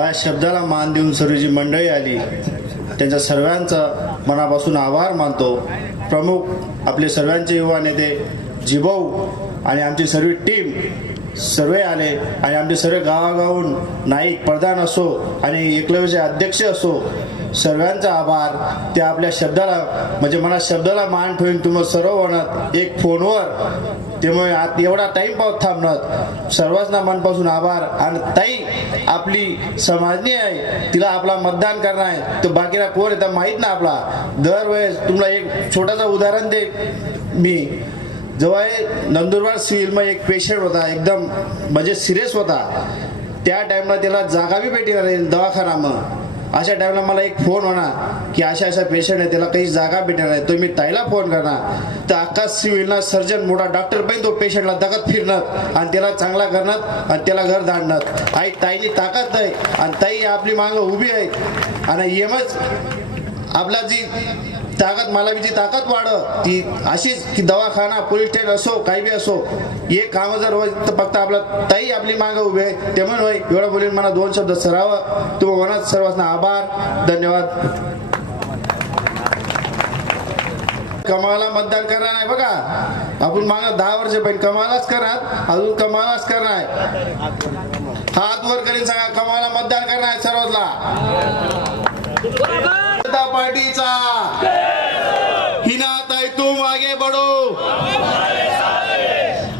माझ्या शब्दाला मान देऊन सर्व जी मंडळी आली त्यांच्या सर्वांचा मनापासून आभार मानतो। प्रमुख आपले सर्वांचे युवा नेते जिभाऊ आणि आमची सर्व टीम सर्व आले आणि आमचे सर्व गावागावून नाईक प्रधान असो आणि एकलव्याचे अध्यक्ष असो सर्वांचा आभार। ते आपल्या शब्दाला म्हणजे मला शब्दाला मान ठेवून तुम्ही सर्व म्हणत एक फोनवर त्यामुळे आत एवढा टाइम पाहत थांबणत सर्वांना मनापासून आभार। आणि ताई आपली समाजनी आहे तिला आपला मतदान करणार आहे तो बाकीला कोण येतं माहीत ना आपला दरवेळेस तुम्हाला एक छोटासा उदाहरण दे मी जेव्हा नंदुरबार सिव्हिलमध्ये एक पेशंट होता एकदम म्हणजे सिरियस होता त्या टाइमला त्याला जागा बी भेटी राहील दवाखाना मग अशा टाइमला मला एक फोन होणार की अशा अशा पेशंट आहे त्याला काही जागा भेटणार आहे तो मी ताईला फोन करणार तर अख्खा सिव्हिलना सर्जन मोठा डॉक्टर पण तो पेशंटला दगत फिरणार आणि त्याला चांगला करणार आणि त्याला घर धाडणार आई ताईची ताकद आहे आणि ताई आपली मागं उभी आहे आणि एमच आपला जी ताकद मला बी जी ताकद वाढ ती अशीच की दवाखाना पोलीस स्टेशन असो काही बी असो हे काम जर होय तर फक्त आपला ताई आपली मागं उभी आहे त्यामुळे होय एवढं बोलून मला दोन शब्द सरावं तुम्ही मनात सर्वांना आभार धन्यवाद। कमाला मतदान करणार नाही बघा आपण मागं 10 वर्ष पण कमालाच करणार अजून कमालाच करणार हात वर करीन सांगा कमाला मतदान करणार सर्वांना पार्टीचा हिना ताई तुम आगे बढ़ो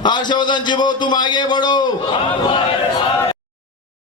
हर्षवर्धन जिभाऊ तुम आगे बढ़ो